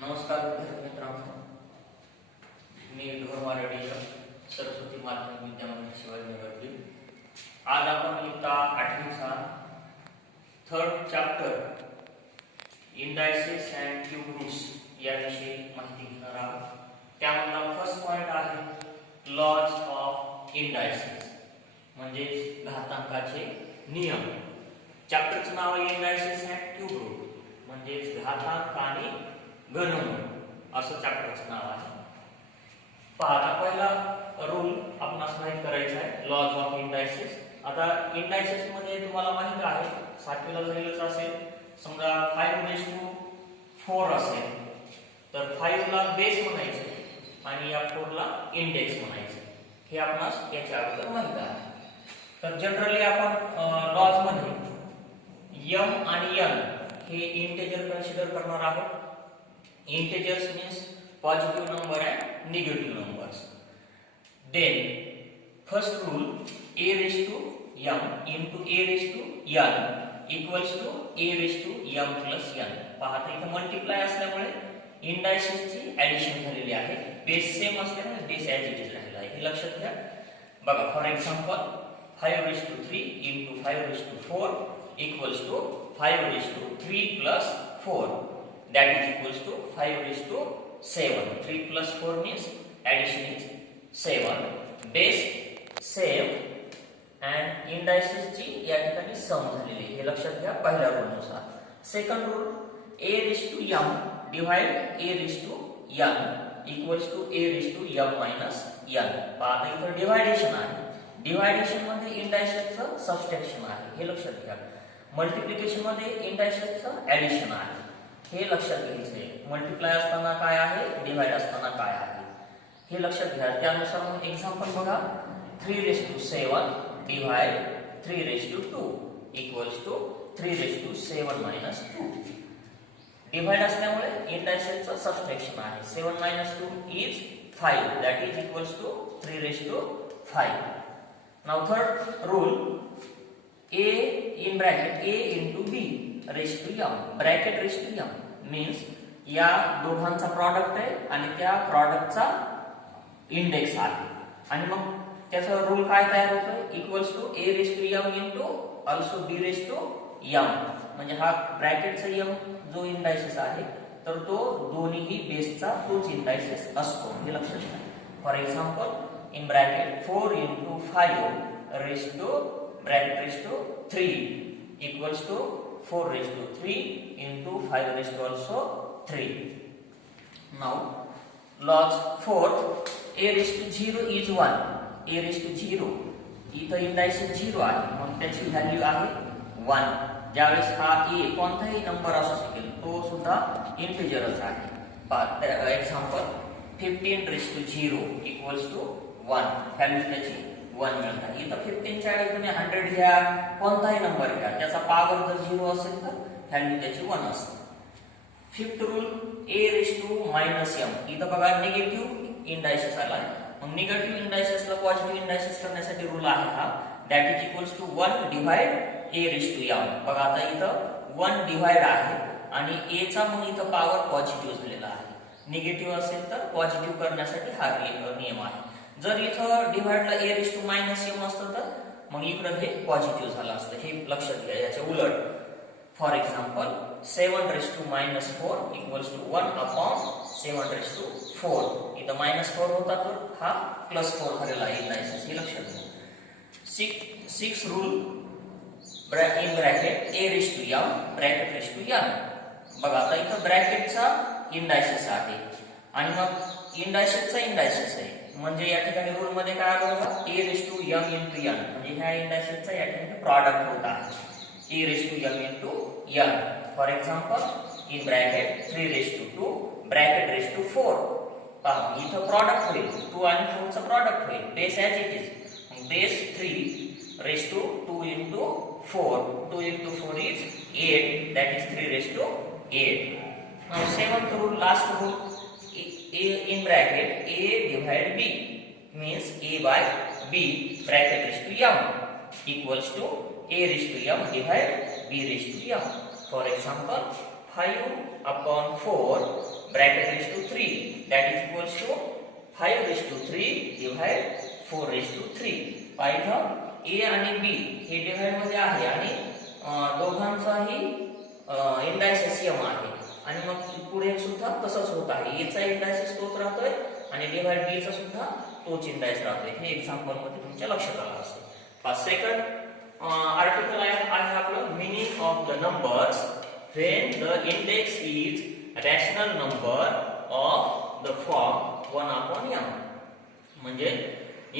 नमस्कार विद्यार्थी मित्रांनो, मी ढोरमारडी सरस्वती माध्यमिक विद्यामंदिर शिवाजीनगरची। आज आपण इयत्ता 8वीचा third chapter indices and cube roots याविषयी माहिती घेणार आहोत। त्यामधला फर्स्ट पॉइंट आहे लॉज ऑफ इंडायसेस, म्हणजे घातांकाचे नियम। चॅप्टरचं नाव आहे इंडायसेस अँड क्यूब रूट, म्हणजे घातांक आणि घनमूळ असं चॅप्टरचं नाव आहे। पहा, पहिला रूल आपणास माहित करायचा आहे लॉज ऑफ इंडायसेस। आता इंडायसेस मध्ये तुम्हाला माहित आहे 7वीला झालेलंच असेल। समजा 5⁴ असेल तर 5 ला बेस म्हणायचं आणि या 4 ला इंडेक्स म्हणायचं, हे आपणास याच्या अगोदर माहित आहे। तर जनरली आपण लॉज मध्ये m आणि n हे इंटिजर कन्सिडर करणार आहोत। Integers means positive number and negative numbers. Then first rule, a raised to m into a raised to n equals to a raised to m plus n. पहा, इथे multiply असल्यामुळे इंडायसेसची addition झालेली आहे। Base same असल्यामुळे base as it is राहिला आहे, हे लक्षात घ्या। बघा, for example 5 raised to 3 into 5 raised to 4 equals to 5 raised to 3 plus 4. That is equals to 5 raised to 7. 3 plus 4 means addition is 7. Base same and indices ची या ठिकाणी सम झालेली आहे, हे लक्षात घ्या पहिल्या रूल नुसार। Second rule, a raised to m divide a raised to n equals to a raised to m minus n. पहा, इथे डिव्हायडेशन आहे। डिव्हायडेशन मध्ये इंडायसेसचं सबट्रॅक्शन आहे, हे लक्षात घ्या। मल्टिप्लिकेशन मध्ये इंडायसेसचं ऍडिशन आहे, हे लक्षात घ्यायचंय। मल्टिप्लाय असताना काय आहे, डिवाइड असताना काय आहे, हे लक्षात घ्या। त्यानुसार मग एक्झाम्पल बघा, 3 raised to 7 divide 3 raised to 2 equals to 3 raised to 7 minus 2. Divide असल्यामुळे इंडायसेसचं सबट्रॅक्शन आहे। 7 minus 2 is 5, that is equals to 3 raised to 5. Now third rule, a in bracket a into b raised to m bracket raised to m means या दोघांचा product आहे आणि त्या प्रॉडक्टचा index आहे, आणि मग त्याचा रूल काय तयार होतो, equals to a raised to m into also b raised to m, म्हणजे हा ब्रॅकेटचा m जो इंडायसेस आहे तर तो दोन्हीही बेसचा तोच इंडायसेस असतो, हे लक्षात घ्या। For example in bracket 4 into 5 raised to bracket raised to 3 equals to 4 raised to 3 into 5 raised to also 3. Now log 4, a raised to 0 is 1. a raised to 0 इथं इंडायसेस 0 आहे, मग त्याची व्हॅल्यू आहे 1। ज्यावेळेस हा a कोणताही नंबर असू शकेल तो सुद्धा इंटिजरच आहे। Example 15 raised to 0 equals to 1, value त्याची 1 मिळतात। इथं 15 च्या ऐवजी तुम्ही 100 घ्या, कोणताही नंबर घ्या, त्याचा पॉवर जर 0 असेल तर व्हॅल्यू त्याची 1 असते। Fifth rule, a raised to minus m, इथं बघा निगेटिव्ह इंडायसेस आला आहे, मग निगेटिव्ह इंडायसेसला पॉझिटिव्ह इंडायसेस करण्यासाठी रूल आहे हा, that is equals to 1 divide a raised to m। बघा, आता इथं 1 डिवाइड आहे आणि a चा मग इथं पॉवर पॉझिटिव्ह झालेला आहे। निगेटिव्ह असेल तर पॉझिटिव्ह करण्यासाठी हा नियम आहे। जर इथं डिवाइडला a raised to minus m असतं तर मग इकडे हे पॉझिटिव्ह झालं असतं, हे लक्षात घ्या। याच्या उलट for example 7 raised to minus 4 equals to 1 upon 7 raised to 4, इथं -4 होता तर हा +4 झालेला आहे इंडायसेस, हे लक्षात घ्या। Six rule, in bracket a raised to m bracket raised to n। बघा, आता इथं ब्रॅकेटचा इंडायसेस आहे आणि मग इंडायसेसचा इंडायसेस आहे, म्हणजे या ठिकाणी रूल मध्ये काय आलं होतं, a raised to m into n, म्हणजे ह्या इंडायसेसचा या ठिकाणी प्रॉडक्ट होत आहे a raised to m into n। For example in bracket 3 raised to 2 bracket raised to 4, पहा इथं प्रॉडक्ट होईल, 2 आणि 4 चा प्रॉडक्ट होईल, base as it is. Base 3 raised to 2 into 4, 2 into 4 is 8, that is 3 raised to 8. Now seventh rule, last rule, a in bracket a divide b means a by b bracket raised to m equals to a raised to m divide b raised to m. For example, 5 upon 4 bracket raised to 3 that is equals to 5 raised to 3 divide 4 raised to 3. इथं a आणि b हे divide मध्ये आहे आणि दोघांचाही indices same आहे आणि मग पुढे सुद्धा तसंच होत आहे. a चा इंडायसेस तोच राहतोय आणि डिव्हाइड b चा सुद्धा तोच इंडायस राहतोय. हे एक्झाम्पल मध्ये तुमच्या लक्षात आलं असेल. सेकंड आर्टिकल आहे आपलं meaning of the numbers when the index is a rational number of the form 1/m. म्हणजे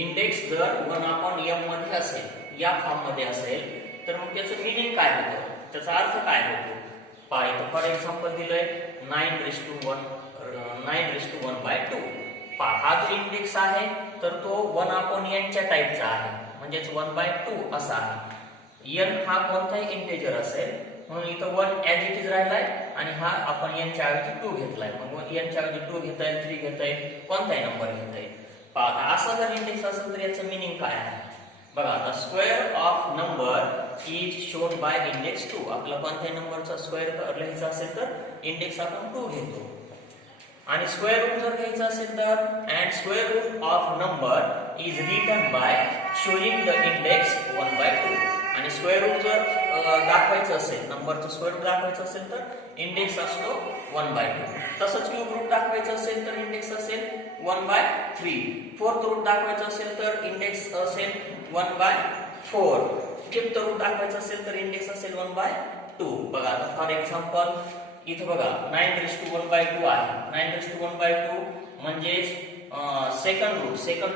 इंडेक्स जर 1/m मध्ये असेल या फॉर्म मध्ये असेल तर मग त्याचं मीनिंग काय होतं, त्याचा अर्थ काय होतो. इथं फॉर एक्झाम्पल दिलंय 9:1/2. हा जो इंडेक्स आहे तर तो 1/n च्या टाइपचा आहे म्हणजेच 1/2 असा आहे. n हा कोणताही इंटिजर असेल म्हणून इथं 1 ऍज इट इज राहिलाय आणि हा आपण n च्या ऐवजी 2 घेतलाय. मग n च्या ऐवजी 2 घेता येईल, 3 घेता येईल, कोणताही नंबर घेता येईल. पहा असा जर इंडेक्स असेल तर याचं मीनिंग काय आहे बघा. आता square of number is shown by index 2. आपला कोणत्याही नंबरचा स्क्वेअर लिहायचा असेल तर इंडेक्स आपण 2 घेतो आणि स्क्वेअर रूट जर घ्यायचा असेल तर and square root of number is written by showing the index 1/2. आणि स्क्वेअर रूट जर दाखवायचं असेल, नंबरचं स्क्वेअर रूट दाखवायचं असेल तर इंडेक्स असतो 1/2. तसंच क्यूब रूट दाखवायचं असेल तर इंडेक्स असेल 1/3. फोर्थ रूट दाखवायचं असेल तर इंडेक्स असेल 1/4. फिफ्थ रूट दाखवायचं असेल तर इंडेक्स असेल 1/2. बघा आता फॉर एक्झाम्पल इथं बघा 9:1/2 आहे. 9:1/2 म्हणजेच second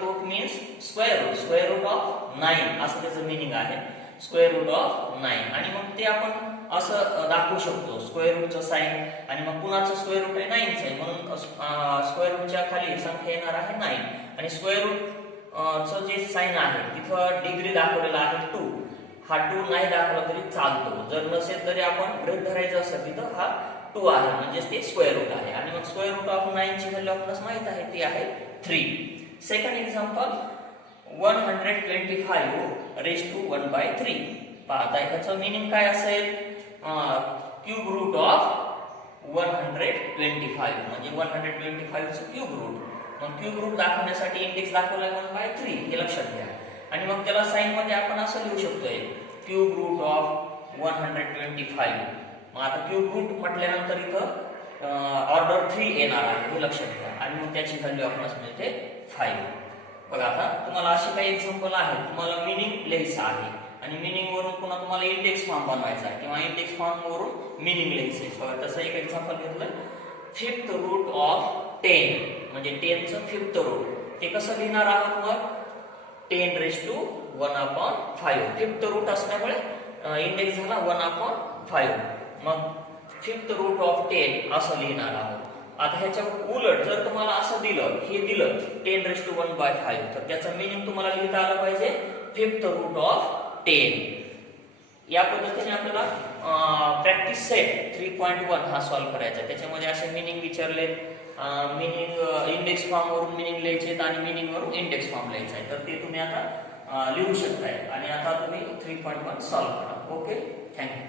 root means square root of 9 असं त्याचं मीनिंग आहे. स्क्वेअर रूट ऑफ 9 आणि मग ते आपण असं दाखवू शकतो स्क्वेअर रूटचं साइन आणि मग पुन्हाचं स्क्वेअर रूट आहे 9च आहे म्हणून स्क्वेअर रूटच्या खाली संख्या येणार आहे 9 आणि स्क्वेअर रूटचं जे साइन आहे तिथं डिग्री दाखवलेला आहे 2. हा 2 नाही दाखवला तरी चालतो. जर नसेल तरी आपण गृहीत धरायचं असेल तिथं हा 2 आहे म्हणजे ते स्क्वेअर रूट आहे आणि मग स्क्वेअर रूट ऑफ 9 ची व्हॅल्यू आपल्याला माहित आहे ती आहे 3. सेकंड एक्झाम्पल 125 पाहता ह्याचं मीनिंग काय असेल. क्यूब रूट ऑफ 125 म्हणजे 125 चं क्यूब रूट. मग क्यूब रूट दाखवण्यासाठी इंडेक्स दाखवलाय 1/3 हे लक्षात घ्या आणि मग त्याला साइन मध्ये आपण असं लिहू शकतोय क्यूब रूट ऑफ 125. मग आता क्यूब रूट म्हटल्यानंतर इथं ऑर्डर 3 येणार आहे हे लक्षात घ्या आणि मग त्याची व्हॅल्यू आपल्याला मिळते 5. बघा आता तुम्हाला असे काही एक्झाम्पल आहेत, तुम्हाला मीनिंग लिहायचं आहे आणि मीनिंग वरून पुन्हा तुम्हाला इंडेक्स फॉर्म बनवायचा आहे किंवा इंडेक्स फॉर्म वरून मीनिंग लिहायचं आहे. तसं एक एक्झाम्पल घेतलं फिफ्थ रूट ऑफ 10 म्हणजे 10 चं फिफ्थ रूट ते कसं लिहिणार आहोत मग 10⁻1/5. फिफ्थ रूट असल्यामुळे इंडेक्स झाला 1/5. मग फिफ्थ रूट ऑफ 10 असं लिहिणार आहोत. आता ह्याच्या उलट जर तुम्हाला असं दिलं हे दिलं 10⁻1/5 तर त्याचं मीनिंग तुम्हाला लिहिता आलं पाहिजे फिफ्थ रूट ऑफ 10. या पद्धतीने आपल्याला प्रॅक्टिस सेट 3.1 हा सॉल्व्ह करायचा. त्याच्यामध्ये असे मीनिंग विचारले, मीनिंग इंडेक्स फॉर्म वरून मीनिंग लिहायचे आणि मीनिंग वरून इंडेक्स फॉर्म लिहायचा आहे. तर ते तुम्ही आता लिहू शकताय आणि आता तुम्ही 3.1 सॉल्व्ह करा. Okay, thank you.